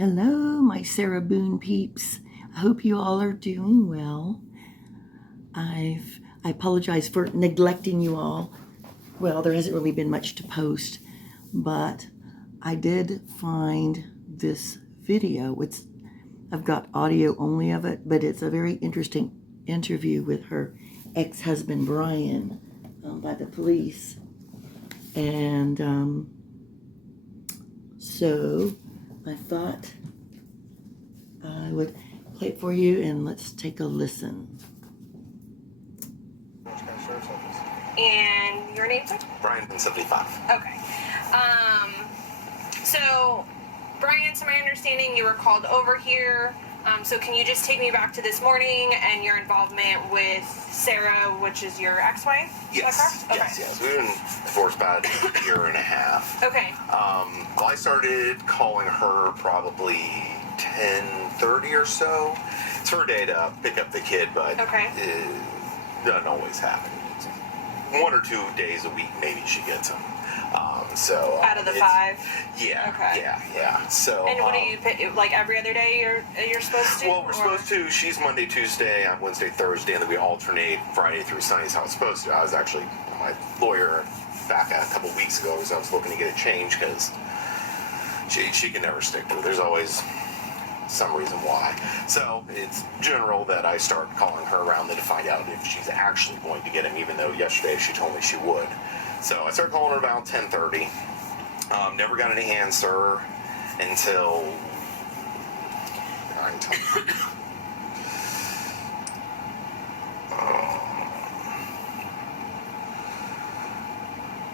Hello, my Sarah Boone peeps. I hope you all are doing well. I apologize for neglecting you all. Well, there hasn't really been much to post, but I did find this video. I've got audio only of it, but it's a very interesting interview with her ex-husband Brian by the police. And so I thought I would play it for you, and let's take a listen. And your name, sir? Brian, 75. Okay. So, Brian, to my understanding, you were called over here. So can you just take me back to this morning and your involvement with Sarah, which is your ex-wife? Yes. Okay. Yes. We've been divorced about a year and a half. Okay. I started calling her probably 10:30 or so. It's her day to pick up the kid, but it doesn't always happen. It's 1 or 2 days a week, maybe she gets them. Out of the 5? Yeah. Okay. Yeah. So. And what do you pick? Like every other day you're supposed to? Well, we're supposed to. She's Monday, Tuesday, on Wednesday, Thursday, and then we alternate Friday through Sunday is how it's supposed to. I was actually my lawyer back a couple weeks ago because I was looking to get it changed because she can never stick to it. There's always some reason why. So it's general that I start calling her around then to find out if she's actually going to get him, even though yesterday she told me she would. So I started calling her about 10:30. Never got any answer until 9:10.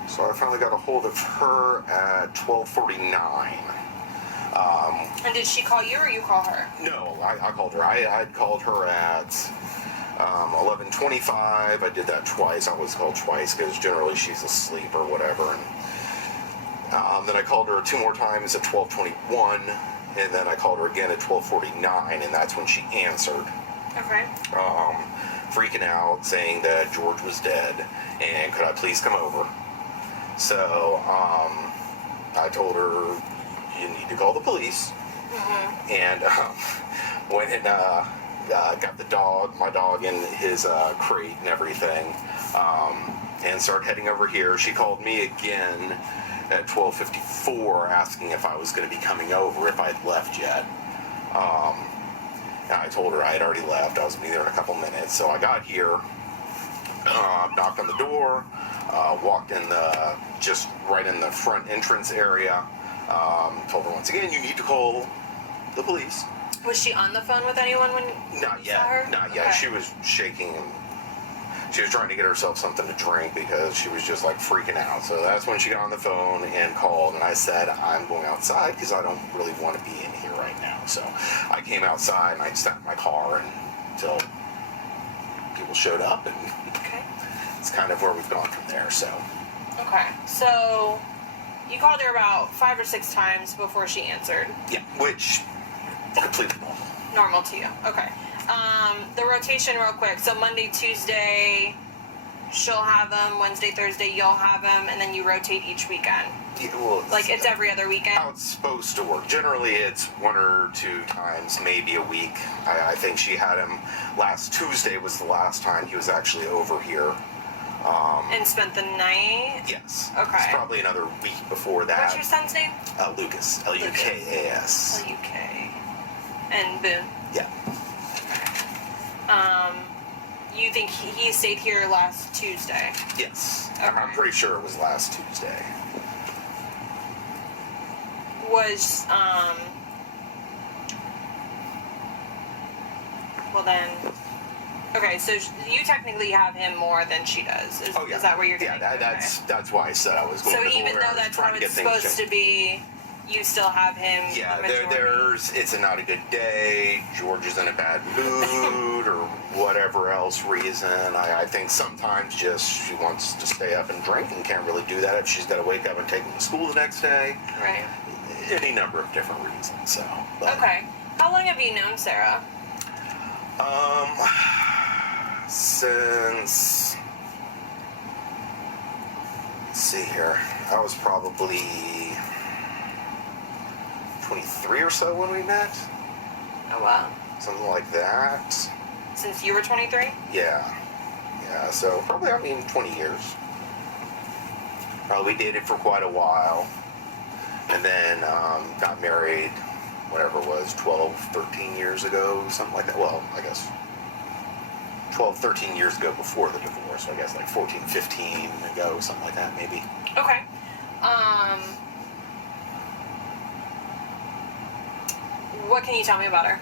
So I finally got a hold of her at 12:49. And did she call you or you call her? No, I called her. I'd called her at 11:25. I did that twice. I always call twice because generally she's asleep or whatever. And then I called her 2 more times at 12:21, and then I called her again at 12:49, and that's when she answered. Okay. Freaking out, saying that George was dead, and could I please come over? So I told her, you need to call the police. Mm-hmm. And went and got my dog in his crate and everything, and started heading over here. She called me again at 12:54 asking if I was going to be coming over, if I had left yet. And I told her I had already left. I was going to be there in a couple minutes. So I got here, knocked on the door, walked in just right in the front entrance area. Told her once again, you need to call the police. Was she on the phone with anyone when Not you yet. saw her? Not yet. Okay. She was shaking and she was trying to get herself something to drink because she was just like freaking out. So that's when she got on the phone and called, and I said, I'm going outside because I don't really want to be in here right now. So I came outside and I sat in my car until people showed up, and it's kind of where we've gone from there. So. Okay. So you called her about 5 or 6 times before she answered. Yeah, which completely normal. Normal to you. Okay. The rotation real quick. So Monday, Tuesday, she'll have them. Wednesday, Thursday, you'll have them, and then you rotate each weekend. Yeah, well, like it's every other weekend? How it's supposed to work. Generally, it's 1 or 2 times, maybe a week. I think she had him last Tuesday was the last time he was actually over here. And spent the night? Yes. Okay. It's probably another week before that. What's your son's name? Lucas. Lukas. L-U-K. And Boone? Yeah. You think he stayed here last Tuesday? Yes. Okay. I'm pretty sure it was last Tuesday. Was, well then, okay, so you technically have him more than she does. Is that where you're getting? Yeah, that's why I said I was going to. So even though that's how it's supposed to be, you still have him. Yeah, it's not a good day. George is in a bad mood or whatever else reason. I think sometimes just she wants to stay up and drink and can't really do that if she's got to wake up and take him to school the next day. Right. Any number of different reasons. So. Okay. How long have you known Sarah? Since, let's see here, I was probably 23 or so when we met. Oh, wow. Something like that. Since you were 23? Yeah. Yeah, so probably, 20 years. We dated for quite a while. And then got married, whatever it was, 12, 13 years ago, something like that. Well, I guess 12, 13 years ago before the divorce. So I guess like 14, 15 ago, something like that, maybe. Okay. What can you tell me about her?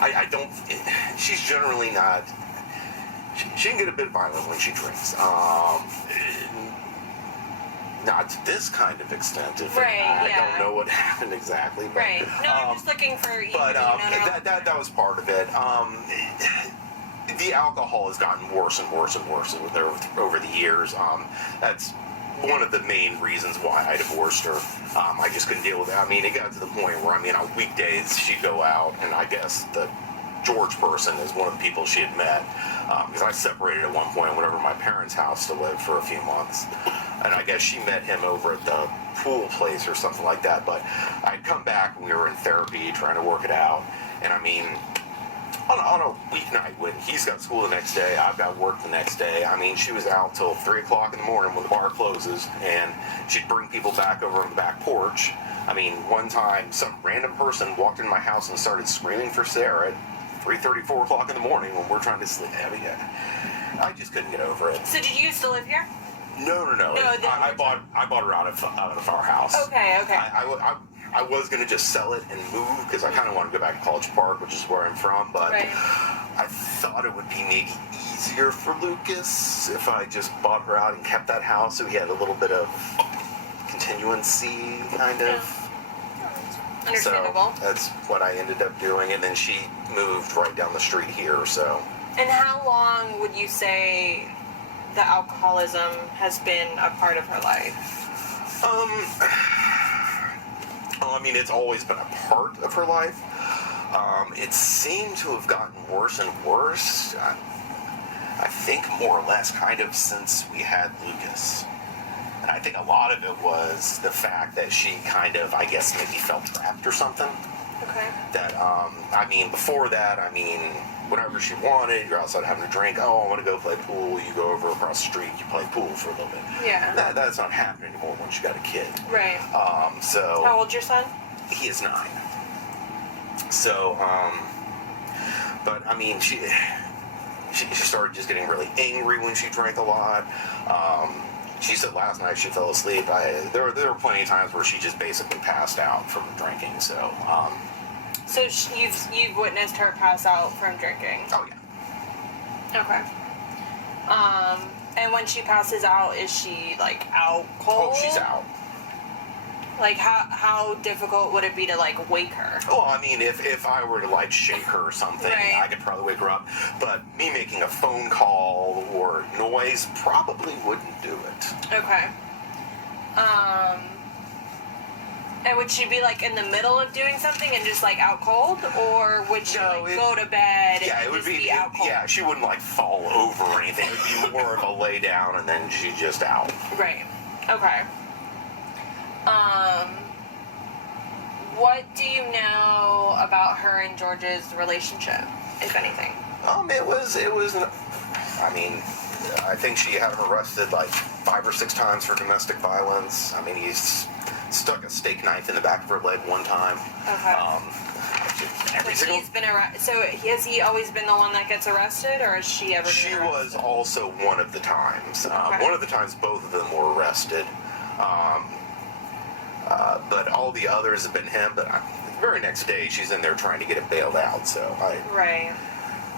I don't. She's generally not. She can get a bit violent when she drinks. Not to this kind of extent. I don't know what happened exactly. But, right. No, I'm just looking for. That was part of it. The alcohol has gotten worse and worse and worse over the years. That's one of the main reasons why I divorced her. I just couldn't deal with it. It got to the point where, on weekdays she'd go out, and I guess the George person is one of the people she had met. Because I separated at one point, went over to my parents' house to live for a few months. And I guess she met him over at the pool place or something like that. But I'd come back and we were in therapy trying to work it out. And on a weeknight when he's got school the next day, I've got work the next day. She was out till 3 o'clock in the morning when the bar closes, and she'd bring people back over on the back porch. One time some random person walked in my house and started screaming for Sarah at 3:30, 4 o'clock in the morning when we're trying to sleep. I just couldn't get over it. So did you used to live here? No. I bought her out of our house. Okay. I was going to just sell it and move because I kind of want to go back to College Park, which is where I'm from, but right. I thought it would be maybe easier for Lucas if I just bought her out and kept that house so he had a little bit of continuancy, kind of. Yeah. Understandable. So that's what I ended up doing, and then she moved right down the street here, so. And how long would you say the alcoholism has been a part of her life? It's always been a part of her life. It seemed to have gotten worse and worse. I think more or less kind of since we had Lucas. And I think a lot of it was the fact that she kind of, I guess, maybe felt trapped or something. Okay. That, before that, whenever she wanted, you're outside having a drink. Oh, I want to go play pool. You go over across the street, you play pool for a little bit. Yeah. That's not happening anymore once you got a kid. Right. So. How old's your son? He is 9. So, but she started just getting really angry when she drank a lot. She said last night she fell asleep. There were plenty of times where she just basically passed out from drinking. So, So you've witnessed her pass out from drinking? Oh yeah. Okay. And when she passes out, is she like out cold? Oh, she's out. Like how difficult would it be to like wake her? Well, if I were to like shake her or something, right. I could probably wake her up. But me making a phone call or noise probably wouldn't do it. Okay. And would she be like in the middle of doing something and just like out cold, or would she go to bed and just be out cold? Yeah, she wouldn't like fall over or anything. It would be more of a lay down and then she's just out. Right. Okay. What do you know about her and George's relationship, if anything? I think she had him arrested like 5 or 6 times for domestic violence. He's stuck a steak knife in the back of her leg one time. Okay. He's been arrested. So has he always been the one that gets arrested, or has she ever? She was also one of the times. One of the times, both of them were arrested. But all the others have been him. But the very next day, she's in there trying to get him bailed out. So Right.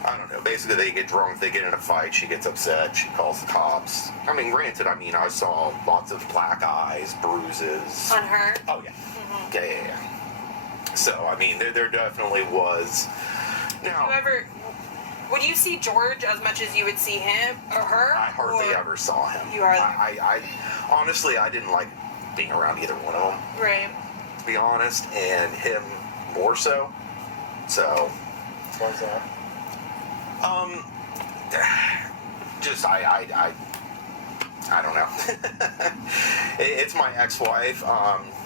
I don't know. Basically, they get drunk, they get in a fight, she gets upset, she calls the cops. Granted, I saw lots of black eyes, bruises. On her? Oh, yeah. Mm-hmm. Yeah. So, there definitely was. Now, would you see George as much as you would see him or her? I hardly ever saw him. You are. I honestly, I didn't like being around either one of them. Right. To be honest, and him more so. So. What's that? I don't know. It's my ex-wife.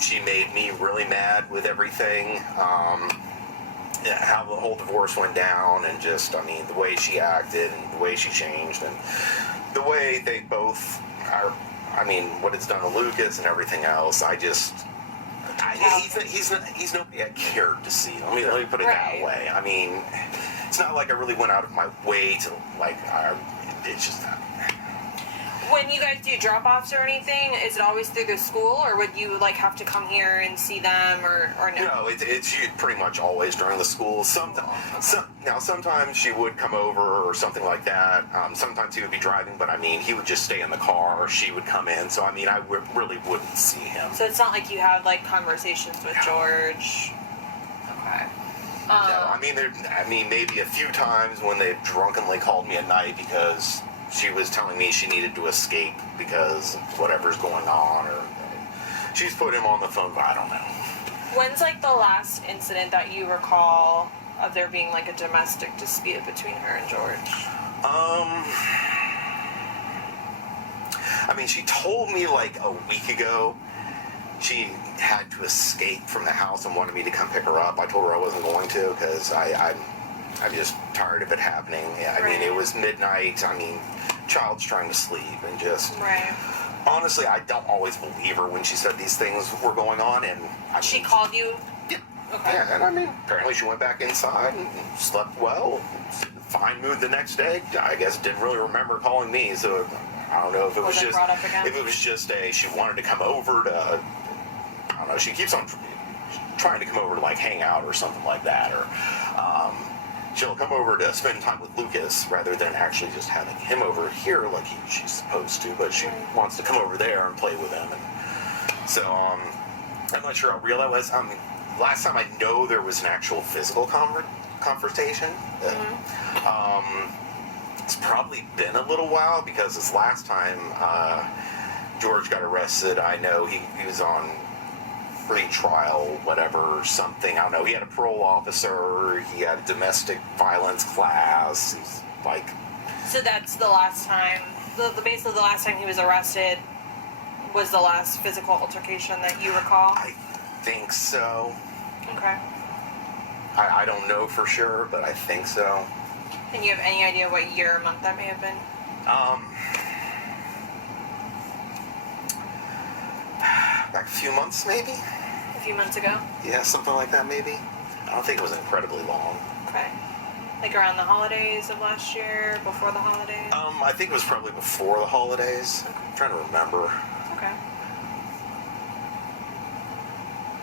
She made me really mad with everything. Yeah, how the whole divorce went down, and just, I mean, the way she acted and the way she changed, and the way they both are, I mean, what it's done to Lucas and everything else. He's nobody I cared to see. Let me put it that way. I mean, it's not like I really went out of my way to, like, it's just that. When you guys do drop-offs or anything, is it always through the school, or would you like have to come here and see them, or no? No, it's pretty much always during the school. Sometimes she would come over or something like that. Sometimes he would be driving, but I mean, he would just stay in the car. She would come in, so I mean, I really wouldn't see him. So it's not like you have like conversations with George. Okay. No, I mean, maybe a few times when they've drunkenly called me at night because she was telling me she needed to escape because of whatever's going on, or she's put him on the phone, but I don't know. When's like the last incident that you recall of there being like a domestic dispute between her and George? I mean, she told me like a week ago she had to escape from the house and wanted me to come pick her up. I told her I wasn't going to because I'm just tired of it happening. I mean, it was midnight. I mean, child's trying to sleep, and just... Right. Honestly, I don't always believe her when she said these things were going on, and... She called you? Yeah. Okay. Yeah, and I mean, apparently she went back inside and slept well. Fine mood the next day. I guess didn't really remember calling me, so I don't know if it was just... brought up again? If it was just she wanted to come over to... I don't know, she keeps on trying to come over to, like, hang out or something like that, or... she'll come over to spend time with Lucas rather than actually just having him over here like she's supposed to, but she wants to come over there and play with him. And so, I'm not sure how real that was. Last time I know there was an actual physical confrontation. It's probably been a little while because this last time George got arrested, I know he was on pre-trial, whatever, something. I don't know. He had a parole officer. He had a domestic violence class. He's like... So that's the last time, basically the last time he was arrested was the last physical altercation that you recall? I think so. Okay. I don't know for sure, but I think so. And you have any idea what year or month that may have been? Back a few months, maybe? A few months ago? Yeah, something like that, maybe. I don't think it was incredibly long. Okay. Like around the holidays of last year, before the holidays? I think it was probably before the holidays. I'm trying to remember. Okay.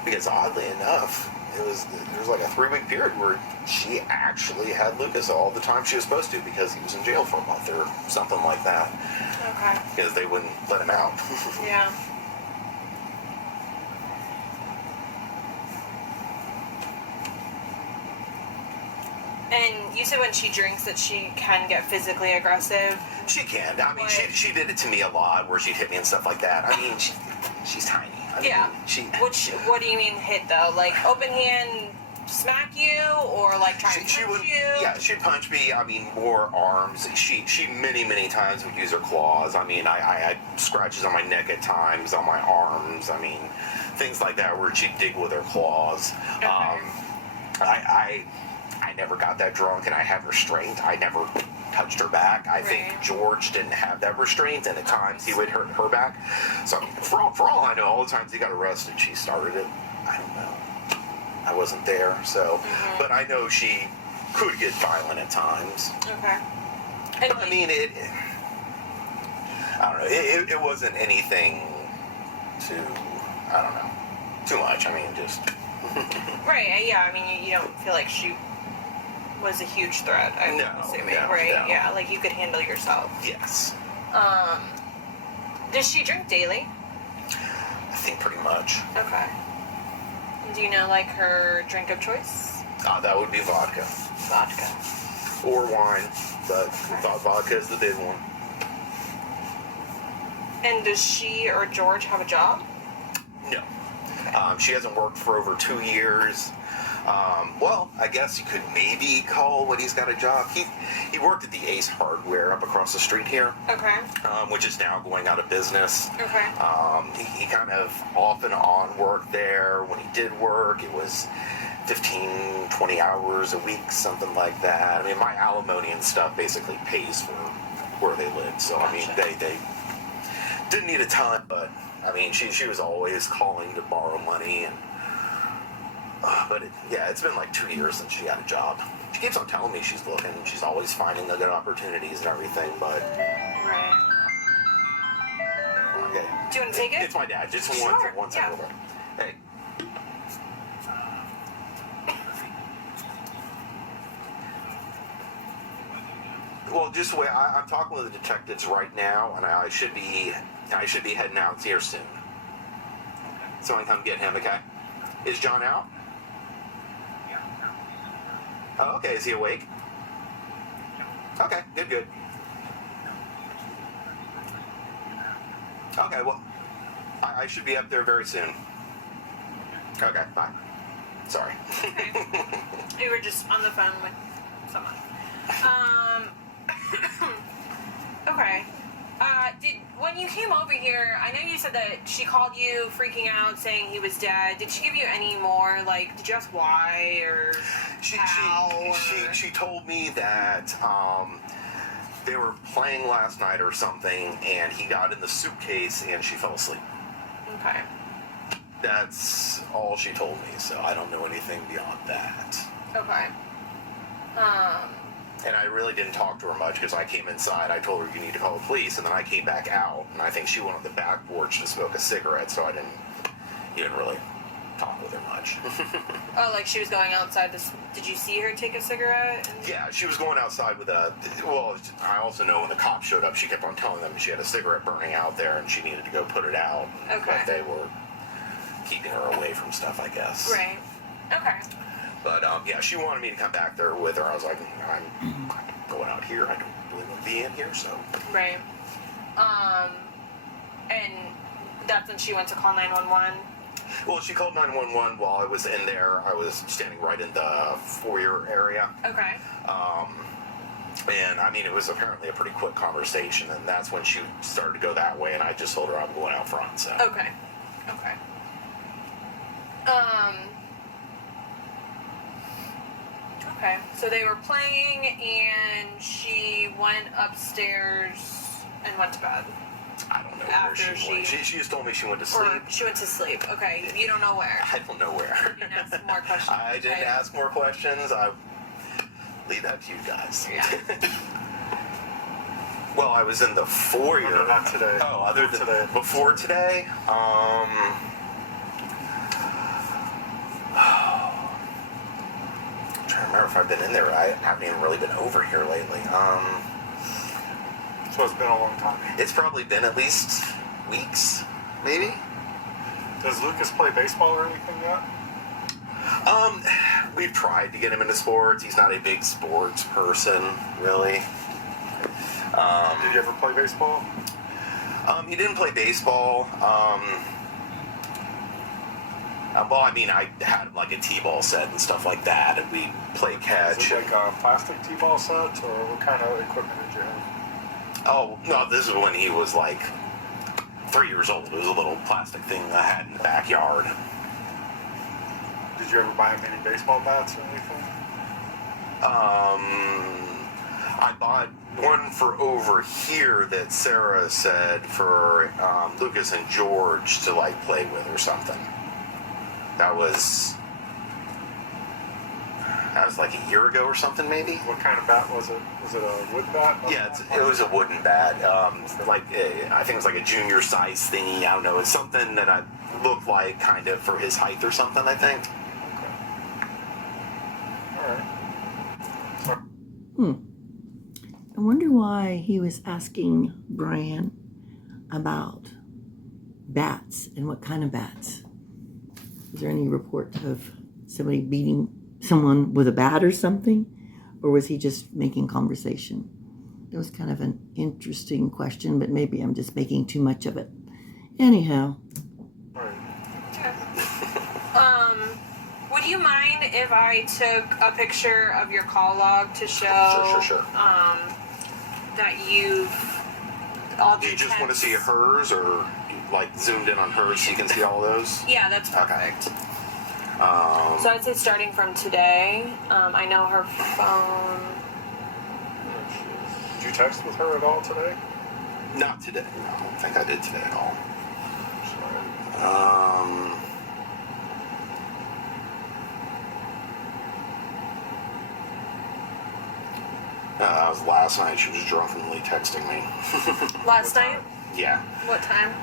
Because oddly enough, there was like a 3-week period where she actually had Lucas all the time she was supposed to because he was in jail for a month or something like that. Okay. Because they wouldn't let him out. Yeah. And you said when she drinks that she can get physically aggressive. She can. I mean, she did it to me a lot, where she'd hit me and stuff like that. I mean, she's tiny. I mean, What do you mean hit though? Like open hand smack you, or like try to punch you? Yeah, she'd punch me. I mean, more arms. She many times would use her claws. I mean, I had scratches on my neck at times, on my arms. I mean, things like that where she'd dig with her claws. Okay. I never got that drunk, and I had restraint. I never touched her back. I think George didn't have that restraint, and at times he would hurt her back. So for all I know, all the times he got arrested, she started it. I don't know. I wasn't there, so. But I know she could get violent at times. Okay. But I mean, I don't know. It wasn't anything I don't know, too much. I mean, just. Right. Yeah. I mean, you don't feel like she was a huge threat. I'm assuming, right? No. Yeah. Like you could handle yourself. Yes. Does she drink daily? I think pretty much. Okay. Do you know like her drink of choice? That would be vodka. Vodka. Or wine, but vodka is the big one. And does she or George have a job? No. She hasn't worked for over 2 years. Well, I guess you could maybe call when he's got a job. He worked at the Ace Hardware up across the street here. Okay. Which is now going out of business. Okay. He kind of off and on worked there. When he did work, it was 15, 20 hours a week, something like that. I mean, my alimony and stuff basically pays for where they live. So, I mean, they didn't need a ton, but, I mean, she was always calling to borrow money. And but, it's been like 2 years since she had a job. She keeps on telling me she's looking. She's always finding the good opportunities and everything, but... Right. Okay. Do you want to take it? It's my dad. Just Sure, one second over. Hey. Well, just wait. I'm talking with the detectives right now, and I should be heading out here soon. So I can come get him. Okay? Is John out? Oh, okay. Is he awake? Okay. Good. Okay. Well, I should be up there very soon. Okay. Bye. Sorry. Okay. You were just on the phone with someone. Okay. When you came over here, I know you said that she called you freaking out saying he was dead. Did she give you any more, like, did you ask why or how? She told me that they were playing last night or something, and he got in the suitcase and she fell asleep. Okay. That's all she told me, so I don't know anything beyond that. Okay. And I really didn't talk to her much because I came inside, I told her you need to call the police, and then I came back out, and I think she went on the back porch to smoke a cigarette, so you didn't really talk with her much. Oh, like she was going outside did you see her take a cigarette? Yeah, she was going outside with I also know when the cops showed up, she kept on telling them she had a cigarette burning out there, and she needed to go put it out. Okay. But they were keeping her away from stuff, I guess. Right. Okay. But, she wanted me to come back there with her. I was like, I'm going out here. I don't really want to be in here, so. Right. And that's when she went to call 911? Well, she called 911 while I was in there. I was standing right in the foyer area. Okay. And, I mean, it was apparently a pretty quick conversation, and that's when she started to go that way, and I just told her I'm going out front, so. Okay. Okay, so they were playing and she went upstairs and went to bed. I don't know After where she went. She just told me she went to sleep. Or she went to sleep. Okay, you don't know where. I don't know where. You didn't ask more questions. I didn't ask more questions. I leave that to you guys. Yeah. Well, I was in the foyer. No, not today. Oh, other than today. Before today? I'm trying to remember if I've been in there. I haven't even really been over here lately. So it's been a long time. It's probably been at least weeks, maybe. Does Lucas play baseball or anything yet? We've tried to get him into sports. He's not a big sports person, really. Did you ever play baseball? He didn't play baseball. Well, I mean, I had like a t-ball set and stuff like that, and we played catch. Is it like a plastic t-ball set, or what kind of equipment did you have? Oh, no, this is when he was like 3 years old. It was a little plastic thing I had in the backyard. Did you ever buy him any baseball bats or anything? I bought one for over here that Sarah said for Lucas and George to like play with or something. That was like a year ago or something, maybe. What kind of bat was it? Was it a wood bat? Yeah, it was a wooden bat. I think it was like a junior size thingy. I don't know. It's something that I looked like kind of for his height or something, I think. Okay. All right. I wonder why he was asking Brian about bats and what kind of bats. Is there any report of somebody beating someone with a bat or something? Or was he just making conversation? It was kind of an interesting question, but maybe I'm just making too much of it. Anyhow. All right. Would you mind if I took a picture of your call log to show Sure. that you've all Do the you just want to attempts- see hers, or you, like, zoomed in on hers so you can see all those? Yeah, that's Okay. perfect. So I'd say starting from today. I know her phone. Did you text with her at all today? Not today. No, I don't think I did today at all. Sorry. That was last night. She was drunkenly texting me. Last night? Yeah. What time?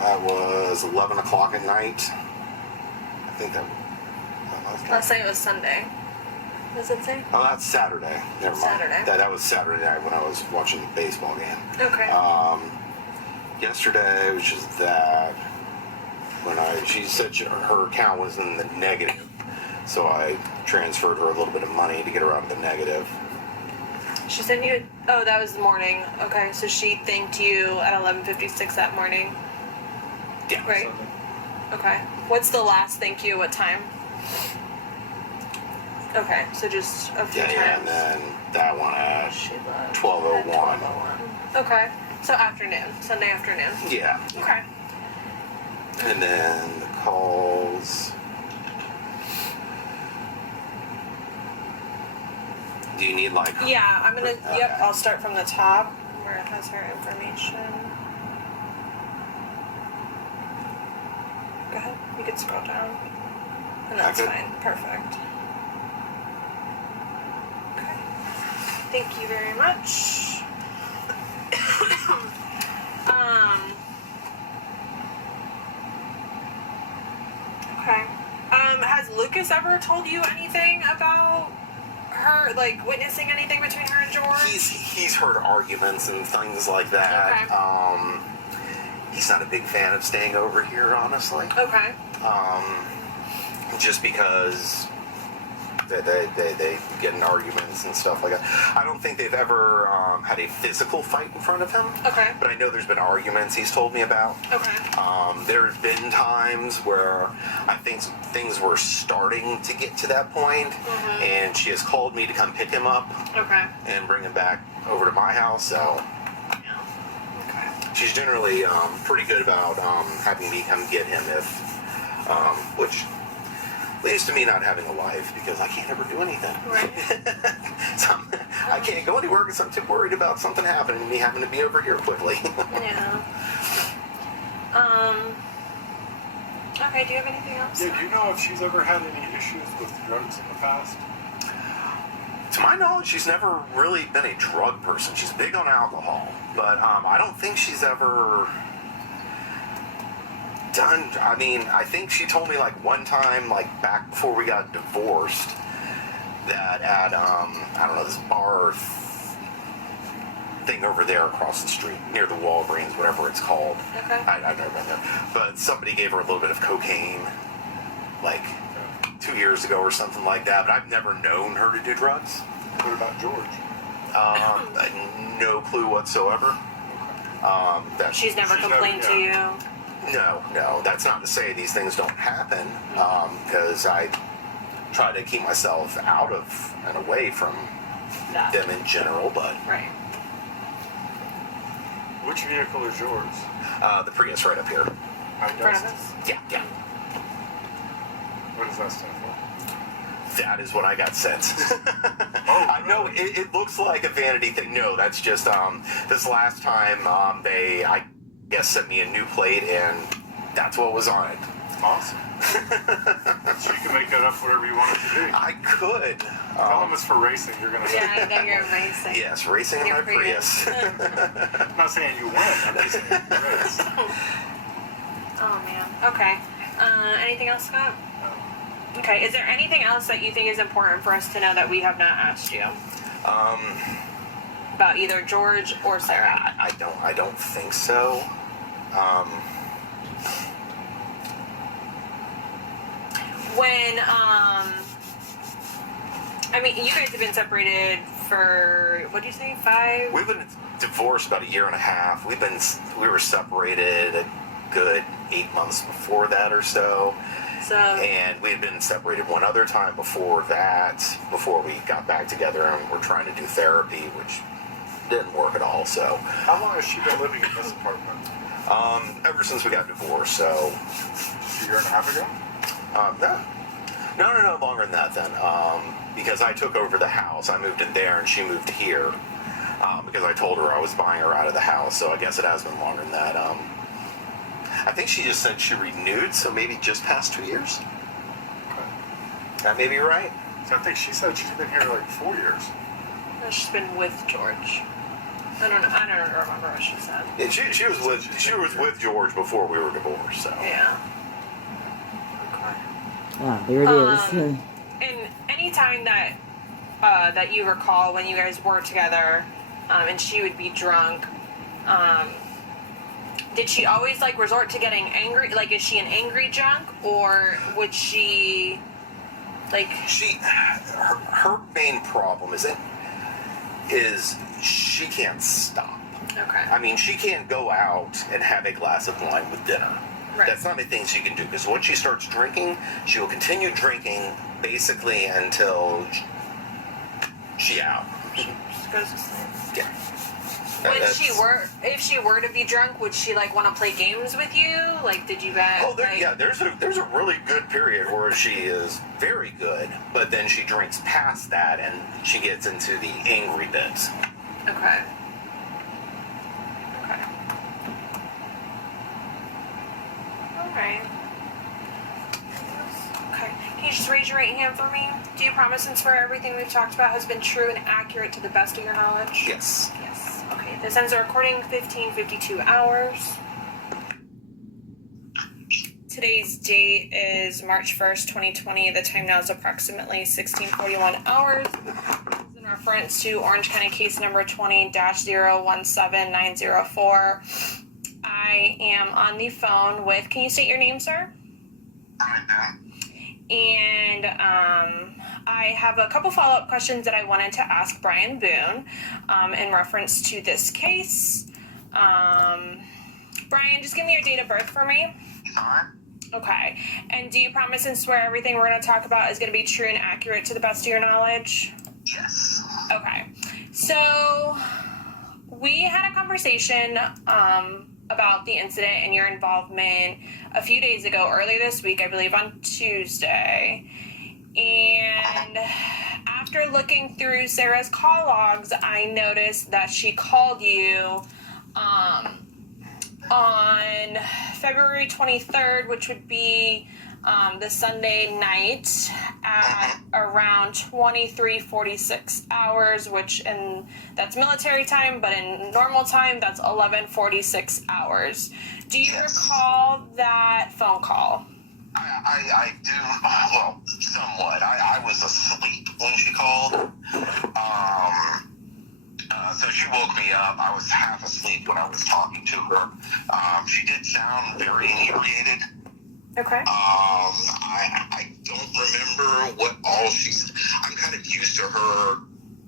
That was 11 o'clock at night. I think that. Last night was Sunday. Does it say? Oh, that's Saturday. Never mind. Saturday. That was Saturday night when I was watching the baseball game. Okay. Yesterday, which is that, she said her account was in the negative, so I transferred her a little bit of money to get her out of the negative. She sent you. Oh, that was the morning. Okay, so she thanked you at 11:56 that morning. Yeah. Right. Sunday. Okay. What's the last thank you? What time? Okay, so just a few Yeah, times. and then that one at She left 12:01. at 12:01. Okay, so afternoon, Sunday afternoon. Yeah. Okay. And then the calls. Do you need like? Yeah, I'm gonna. Okay. Yep, I'll start from the top where it has her information. Go ahead. You can scroll down. And that's Okay. fine. Perfect. Okay. Thank you very much. Okay. Has Lucas ever told you anything about her, like witnessing anything between her and George? He's heard arguments and things like that. Okay. He's not a big fan of staying over here, honestly. Okay. Just because they get in arguments and stuff like that. I don't think they've ever had a physical fight in front of him. Okay. But I know there's been arguments he's told me about. Okay. There's been times where I think things were starting to get to that point, and she has called me to come pick him up Okay. and bring him back over to my house. So Okay. she's generally pretty good about having me come get him if, which leads to me not having a life because I can't ever do anything. Right. So I can't go anywhere because I'm too worried about something happening to me having to be over here quickly. Yeah. Okay, do you have anything else? Yeah, do you know if she's ever had any issues with drugs in the past? To my knowledge, she's never really been a drug person. She's big on alcohol, but I don't think she's ever done. I mean, I think she told me like one time, like back before we got divorced, that at I don't know, this bar thing over there across the street near the Walgreens, whatever it's called. Okay. I've never been there, but somebody gave her a little bit of cocaine, like 2 years ago or something like that. But I've never known her to do drugs. What about George? No clue whatsoever. That She's never She's complained never- to you. No. That's not to say these things don't happen, because I try to keep myself out of and away from That. them in general. But Right. Which vehicle is yours? the Prius right up here. I In front of guess. us. Yeah. What does that stand for? That is what I got sent. Oh, I know it looks like a vanity thing. No, that's just this last time they, I guess, sent me a new plate and that's what was on it. Awesome. So you can make that up whatever you want it to be. I could. Tell them it's for racing. You're gonna. Yeah, I know you're amazing. Yes, racing in Your my Prius. I'm not saying you win. I'm just saying you race. Oh man. Okay. Anything else, Scott? Okay. Is there anything else that you think is important for us to know that we have not asked you about either George or Sarah? I don't think so. When I mean, you guys have been separated for what do you say, 5? We've been divorced about a year and a half. We were separated good 8 months before that or so. So, And we had been separated one other time before that, before we got back together, and we're trying to do therapy, which didn't work at all. So, How long has she been living in this apartment? ever since we got divorced, so A year and a half ago? no, longer than that then. Because I took over the house, I moved in there, and she moved here. Because I told her I was buying her out of the house, so I guess it has been longer than that. I think she just said she renewed, so maybe just past 2 years. Okay. That may be right. So I think she said she's been here like 4 years. she's been with George. I don't remember what she said. And she was with George before we were divorced. So Yeah. Okay. Ah, there it is. And any time that that you recall when you guys were together, and she would be drunk, did she always like resort to getting angry? Like, is she an angry drunk, or would she like? her main problem is she can't stop. Okay. I mean, she can't go out and have a glass of wine with dinner. Right. That's not a thing she can do, because once she starts drinking, she will continue drinking basically until she out. Just goes to sleep. Yeah. If she were to be drunk, would she like want to play games with you? Like, did you guys? Oh, there's a really good period where she is very good, but then she drinks past that and she gets into the angry bits. Okay. Okay. Alright. Okay. Can you just raise your right hand for me? Do you promise and swear everything we've talked about has been true and accurate to the best of your knowledge? Yes. Yes. Okay. This ends the recording 15:52 hours. Today's date is March 1st, 2020. The time now is approximately 16:41 hours. In reference to Orange County case number 20-017904. I am on the phone with, can you state your name, sir? And I have a couple follow-up questions that I wanted to ask Brian Boone in reference to this case. Brian, just give me your date of birth for me. Okay. And do you promise and swear everything we're going to talk about is going to be true and accurate to the best of your knowledge? Yes. Okay. So we had a conversation about the incident and your involvement a few days ago, earlier this week, I believe on Tuesday. And after looking through Sarah's call logs, I noticed that she called you on February 23rd, which would be the Sunday night at around 23:46 hours, that's military time, but in normal time, that's 11:46 hours. Do you recall that phone call? I do, well, somewhat. I was asleep when she called. So she woke me up. I was half asleep when I was talking to her. She did sound very inebriated. Okay. I don't remember what all she said. I'm kind of used to her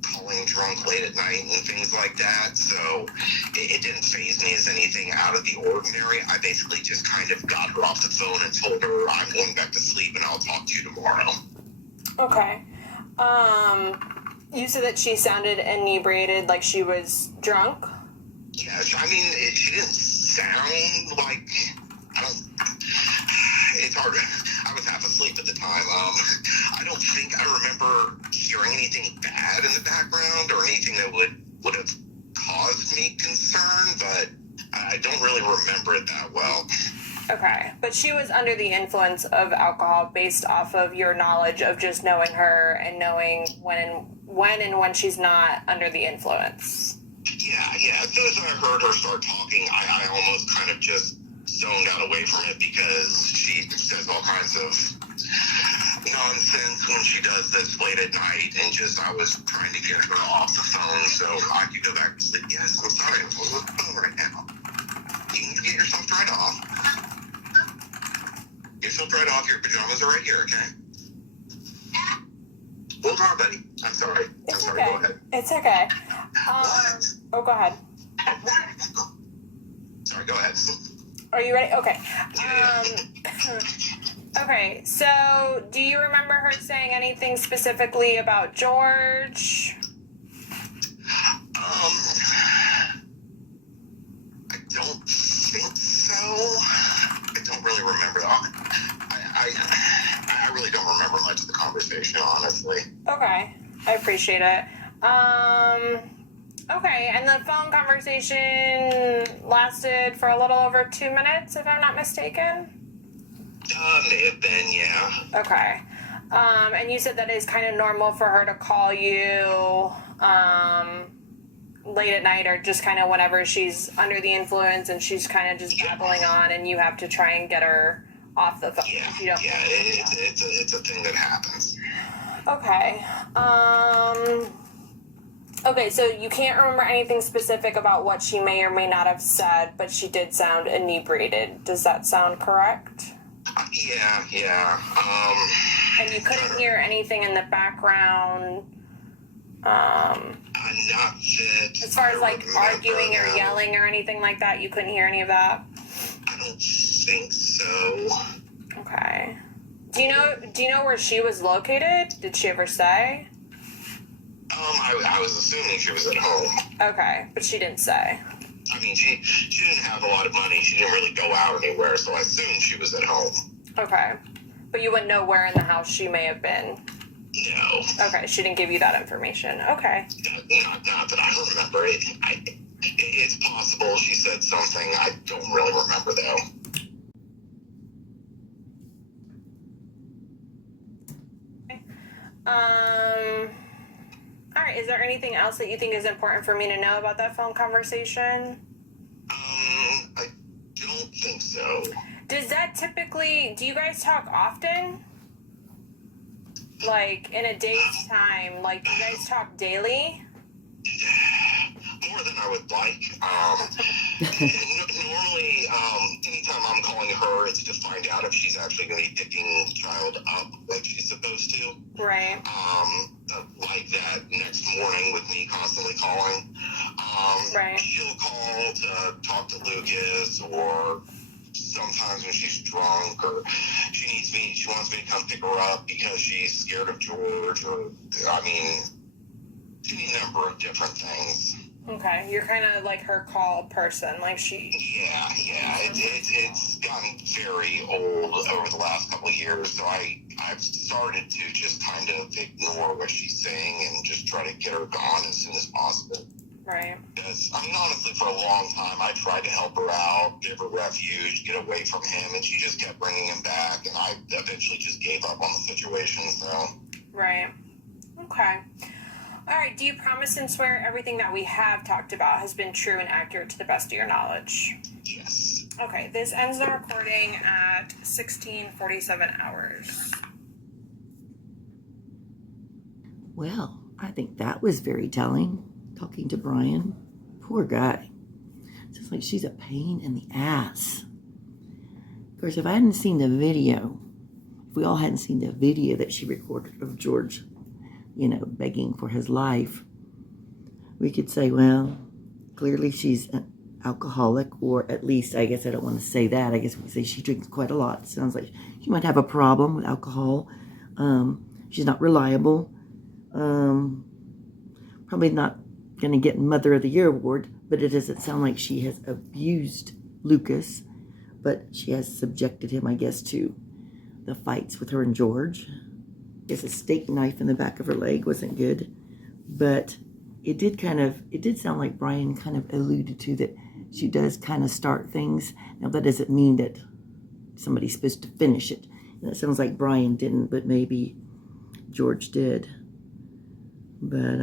calling drunk late at night and things like that, so it didn't faze me as anything out of the ordinary. I basically just kind of got her off the phone and told her I'm going back to sleep and I'll talk to you tomorrow. Okay. You said that she sounded inebriated, like she was drunk? Yes, I mean, she didn't sound like, it's hard. I was half asleep at the time. I don't think I remember hearing anything bad in the background or anything that would have caused me concern, but I don't really remember it that well. Okay, but she was under the influence of alcohol based off of your knowledge of just knowing her and knowing when and when she's not under the influence. Yeah. As soon as I heard her start talking, I almost kind of just zoned out away from it because she says all kinds of nonsense when she does this late at night, and I was trying to get her off the phone so I could go back to sleep. Yes, I'm sorry, I'm on the phone right now. You need to get yourself dried off. Get yourself dried off. Your pajamas are right here, okay? Hold on, buddy. I'm sorry. It's I'm sorry. okay. Go ahead. It's okay. What? Oh, go ahead. Sorry, go ahead. Are you ready? Okay. Yeah. Okay, so do you remember her saying anything specifically about George? I don't think so. I don't really remember. I really don't remember much of the conversation, honestly. Okay, I appreciate it. Okay, and the phone conversation lasted for a little over 2 minutes, if I'm not mistaken? May have been, yeah. Okay. And you said that is kind of normal for her to call you, late at night or just kind of whenever she's under the influence and she's kind of just babbling on and you have to try and get her off the phone. Yeah, If you don't. it's a thing that happens. Okay. Okay, so you can't remember anything specific about what she may or may not have said, but she did sound inebriated. Does that sound correct? Yeah. And you couldn't hear anything in the background, Not that. as far as like I remember, arguing or no. yelling or anything like that? You couldn't hear any of that? I don't think so. Okay. Do you know where she was located? Did she ever say? I was assuming she was at home. Okay, but she didn't say. I mean, she didn't have a lot of money. She didn't really go out anywhere, so I assumed she was at home. Okay. But you wouldn't know where in the house she may have been? No. Okay, she didn't give you that information. Okay. Not that I remember. It's possible she said something. I don't really remember, though. All right, is there anything else that you think is important for me to know about that phone conversation? I don't think so. Does that typically, do you guys talk often? Like, in a day's time? Like, do you guys talk daily? More than I would like. Normally, anytime I'm calling her, it's to find out if she's actually going to be picking the child up like she's supposed to. Right. Like that next morning with me constantly calling. Right. She'll call to talk to Lucas, or sometimes when she's drunk, or she wants me to come pick her up because she's scared of George, or, I mean, any number of different things. Okay, you're kind of like her call person, like she... Yeah, it's gotten very old over the last couple of years, so I've started to just kind of ignore what she's saying and just try to get her gone as soon as possible. Right. Because, I mean, honestly, for a long time, I tried to help her out, give her refuge, get away from him, and she just kept bringing him back, and I eventually just gave up on the situation, so... Right. Okay. All right, do you promise and swear everything that we have talked about has been true and accurate to the best of your knowledge? Yes. Okay, this ends the recording at 16:47 hours. Well, I think that was very telling, talking to Brian. Poor guy. Sounds like she's a pain in the ass. Of course, if I hadn't seen the video, if we all hadn't seen the video that she recorded of George, begging for his life, we could say, well, clearly she's an alcoholic, or at least, I guess I don't want to say that. I guess we could say she drinks quite a lot. It sounds like she might have a problem with alcohol. She's not reliable. Probably not going to get Mother of the Year award, but it doesn't sound like she has abused Lucas, but she has subjected him, I guess, to the fights with her and George. I guess a steak knife in the back of her leg wasn't good, but it did sound like Brian kind of alluded to that she does kind of start things. Now, that doesn't mean that somebody's supposed to finish it. And it sounds like Brian didn't, but maybe George did. But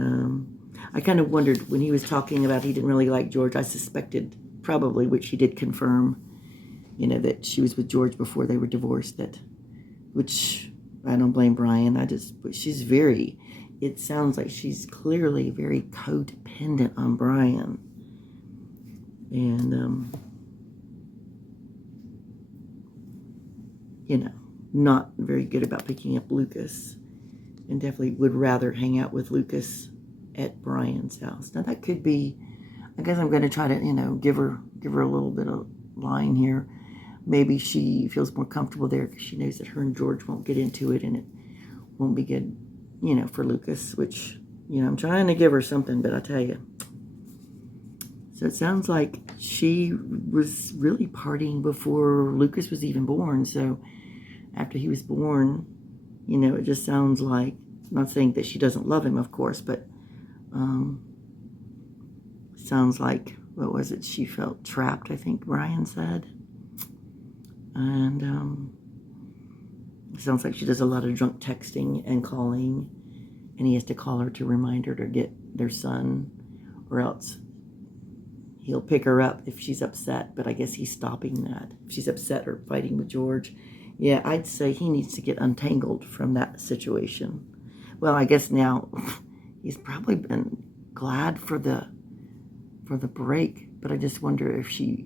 I kind of wondered when he was talking about he didn't really like George. I suspected probably, which he did confirm, that she was with George before they were divorced. Which I don't blame Brian. But it sounds like she's clearly very codependent on Brian. And, not very good about picking up Lucas. And definitely would rather hang out with Lucas at Brian's house. Now that could be, I guess I'm going to try to, give her a little bit of line here. Maybe she feels more comfortable there because she knows that her and George won't get into it, and it won't be good, for Lucas, which, I'm trying to give her something, but I tell you. So it sounds like she was really partying before Lucas was even born. So after he was born, it just sounds like, not saying that she doesn't love him, of course, but sounds like, what was it? She felt trapped, I think Brian said. And it sounds like she does a lot of drunk texting and calling, and he has to call her to remind her to get their son, or else he'll pick her up if she's upset. But I guess he's stopping that. If she's upset or fighting with George, yeah, I'd say he needs to get untangled from that situation. Well, I guess now he's probably been glad for the break, but I just wonder if she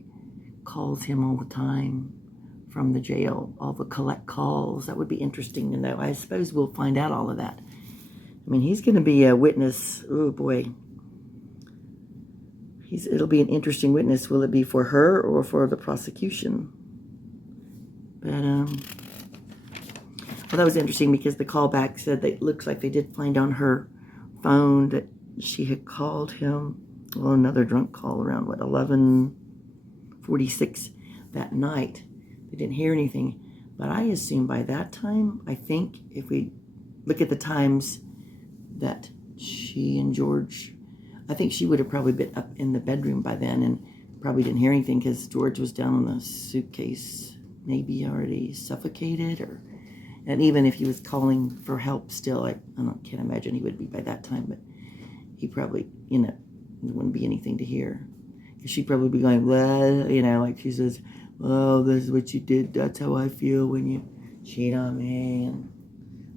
calls him all the time from the jail, all the collect calls. That would be interesting to know. I suppose we'll find out all of that. I mean, he's going to be a witness. Oh boy, it'll be an interesting witness. Will it be for her or for the prosecution? But well, that was interesting because the callback said that it looks like they did find on her phone that she had called him. Well, another drunk call around 11:46 that night. They didn't hear anything, but I assume by that time, I think if we look at the times that she and George, I think she would have probably been up in the bedroom by then and probably didn't hear anything because George was down on the suitcase, maybe already suffocated, and even if he was calling for help still, I can't imagine he would be by that time, but he probably, there wouldn't be anything to hear. She'd probably be going, well, like she says, oh, this is what you did. That's how I feel when you cheat on me. And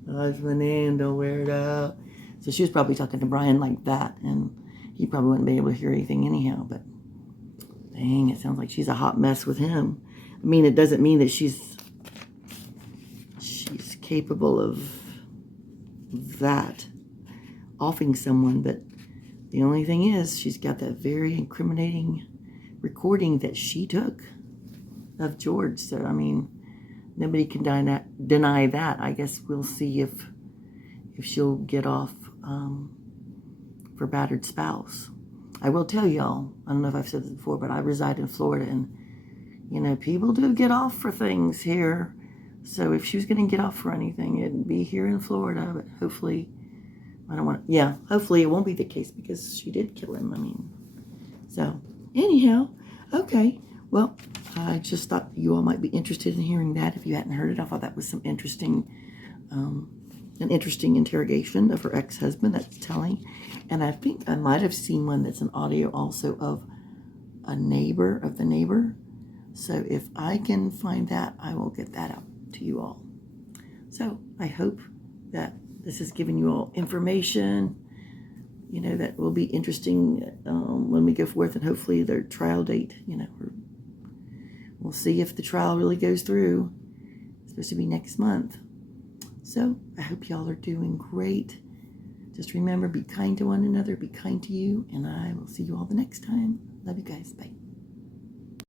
that's my name. Don't wear it out. So she was probably talking to Brian like that. And he probably wouldn't be able to hear anything anyhow. But dang, it sounds like she's a hot mess with him. I mean, it doesn't mean that she's capable of that, offing someone. But the only thing is, she's got that very incriminating recording that she took of George. So, I mean, nobody can deny that. I guess we'll see if she'll get off for battered spouse. I will tell y'all, I don't know if I've said this before, but I reside in Florida, and, people do get off for things here. So if she was going to get off for anything, it'd be here in Florida. But hopefully, hopefully it won't be the case because she did kill him. I mean, so anyhow, okay. Well, I just thought you all might be interested in hearing that if you hadn't heard it. I thought that was some interesting, an interesting interrogation of her ex-husband. That's telling. And I think I might have seen one that's an audio also of the neighbor. So if I can find that, I will get that out to you all. So I hope that this has given you all information, that will be interesting when we go forth, and hopefully their trial date, we'll see if the trial really goes through. It's supposed to be next month. So I hope y'all are doing great. Just remember, be kind to one another, be kind to you, and I will see you all the next time. Love you guys. Bye.